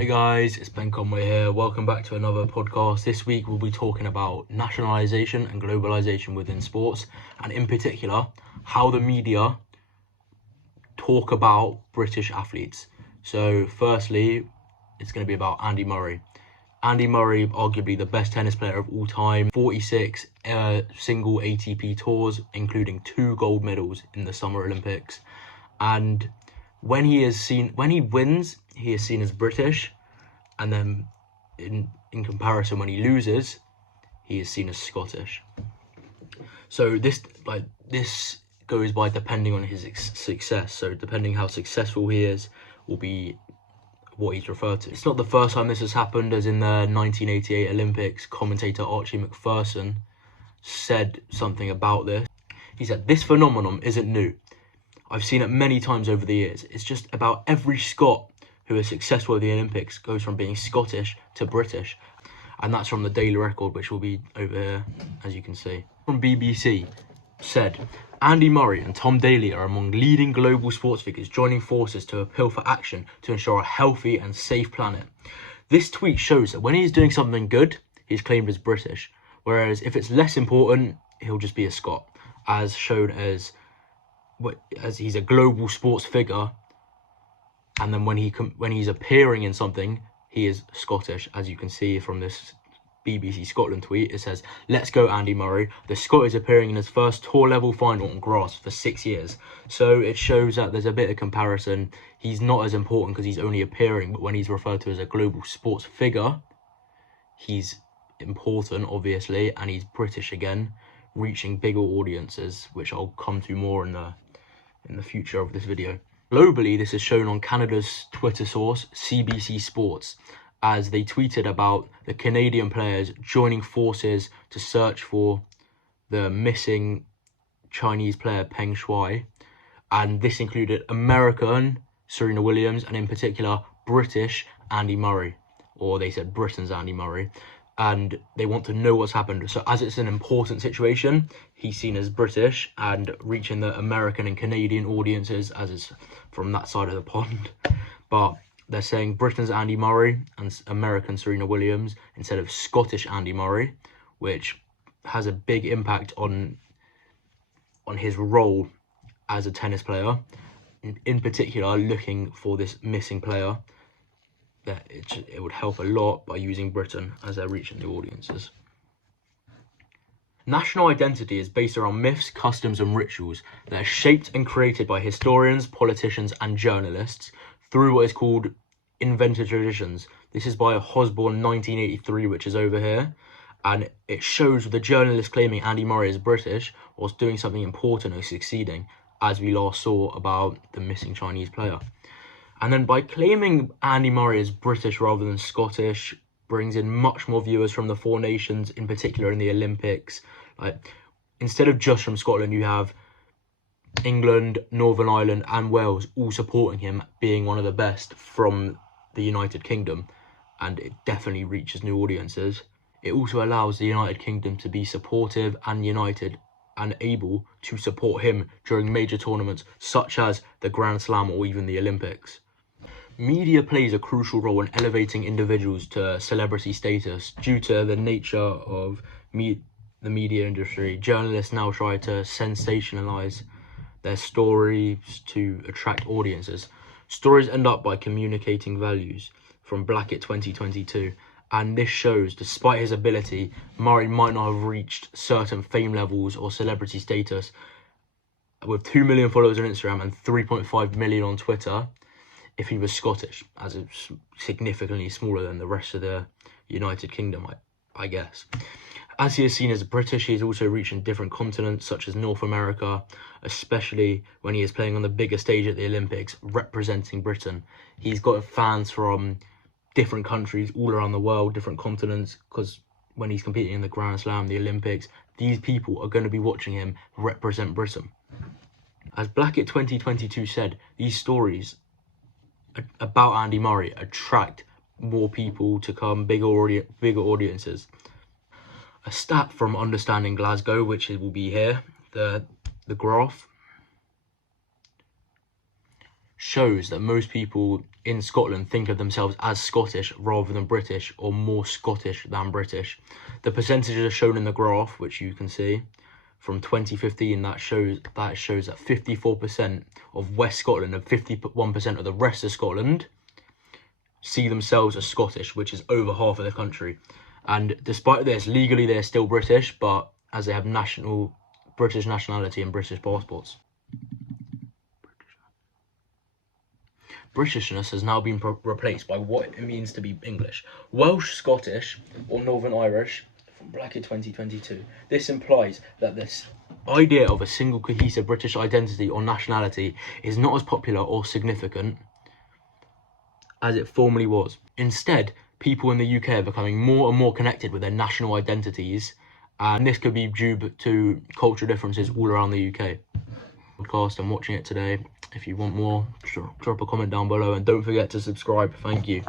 Hi guys, it's Ben Conway here. Welcome back to another podcast. This week we'll be talking about nationalisation and globalisation within sports, and in particular, how the media talk about British athletes. So firstly, it's going to be about Andy Murray. Andy Murray, arguably the best tennis player of all time, 46 single ATP tours, including 2 gold medals in the Summer Olympics. And when he wins, he is seen as British, and then in comparison, when he loses, he is seen as Scottish. So this goes by depending on his success. So depending how successful he is, will be what he's referred to. It's not the first time this has happened, as in the 1988 Olympics, commentator Archie Macpherson said something about this. He said, "This phenomenon isn't new. I've seen it many times over the years. It's just about every Scot who is successful at the Olympics goes from being Scottish to British." And that's from the Daily Record, which will be over here, as you can see. From BBC, said, "Andy Murray and Tom Daley are among leading global sports figures joining forces to appeal for action to ensure a healthy and safe planet. This tweet shows that when he's doing something good, he's claimed as British, whereas if it's less important, he'll just be a Scot, as shown as he's a global sports figure, and then when he's appearing in something, he is Scottish." As you can see from this BBC Scotland tweet, it says, "Let's go Andy Murray. The Scot is appearing in his first tour level final on grass for 6 years." So it shows that there's a bit of comparison. He's not as important because he's only appearing, but when he's referred to as a global sports figure, he's important, obviously, and he's British again, reaching bigger audiences, which I'll come to more in the future of this video. Globally, this is shown on Canada's Twitter source, CBC Sports, as they tweeted about the Canadian players joining forces to search for the missing Chinese player Peng Shuai, and this included American Serena Williams and in particular British Andy Murray, or they said Britain's Andy Murray, and they want to know what's happened. So as it's an important situation, he's seen as British and reaching the American and Canadian audiences as is from that side of the pond. But they're saying Britain's Andy Murray and American Serena Williams instead of Scottish Andy Murray, which has a big impact on his role as a tennis player, in particular looking for this missing player. That it would help a lot by using Britain as they're reaching the audiences. National identity is based around myths, customs and rituals that are shaped and created by historians, politicians and journalists through what is called invented traditions. This is by Hosborne 1983, which is over here, and it shows the journalist claiming Andy Murray is British or doing something important or succeeding, as we last saw about the missing Chinese player. And then by claiming Andy Murray is British rather than Scottish, brings in much more viewers from the 4 nations, in particular in the Olympics. Like, instead of just from Scotland, you have England, Northern Ireland and Wales all supporting him, being one of the best from the United Kingdom, and it definitely reaches new audiences. It also allows the United Kingdom to be supportive and united and able to support him during major tournaments such as the Grand Slam or even the Olympics. Media plays a crucial role in elevating individuals to celebrity status. Due to the nature of the media industry, journalists now try to sensationalize their stories to attract audiences. Stories end up by communicating values, from Blackett 2022, and this shows, despite his ability, Murray might not have reached certain fame levels or celebrity status. With 2 million followers on Instagram and 3.5 million on Twitter, if he was Scottish, as it's significantly smaller than the rest of the United Kingdom, I guess. As he is seen as British, he is also reaching different continents such as North America, especially when he is playing on the bigger stage at the Olympics, representing Britain. He's got fans from different countries all around the world, different continents, because when he's competing in the Grand Slam, the Olympics, these people are going to be watching him represent Britain. As Blackett 2022 said, these stories about Andy Murray attract more people to come, bigger audiences. A stat from Understanding Glasgow, which will be here, the graph, shows that most people in Scotland think of themselves as Scottish rather than British, or more Scottish than British. The percentages are shown in the graph, which you can see from 2015. That shows that 54% of West Scotland and 51% of the rest of Scotland see themselves as Scottish, which is over half of the country. And despite this, legally they're still British, but as they have British nationality and British passports. Britishness has now been replaced by what it means to be English. Welsh, Scottish, or Northern Irish from Blackett 2022. This implies that this idea of a single cohesive British identity or nationality is not as popular or significant as it formerly was. Instead, people in the UK are becoming more and more connected with their national identities, and this could be due to cultural differences all around the UK. Podcast and watching it today. If you want more, drop a comment down below, and don't forget to subscribe. Thank you.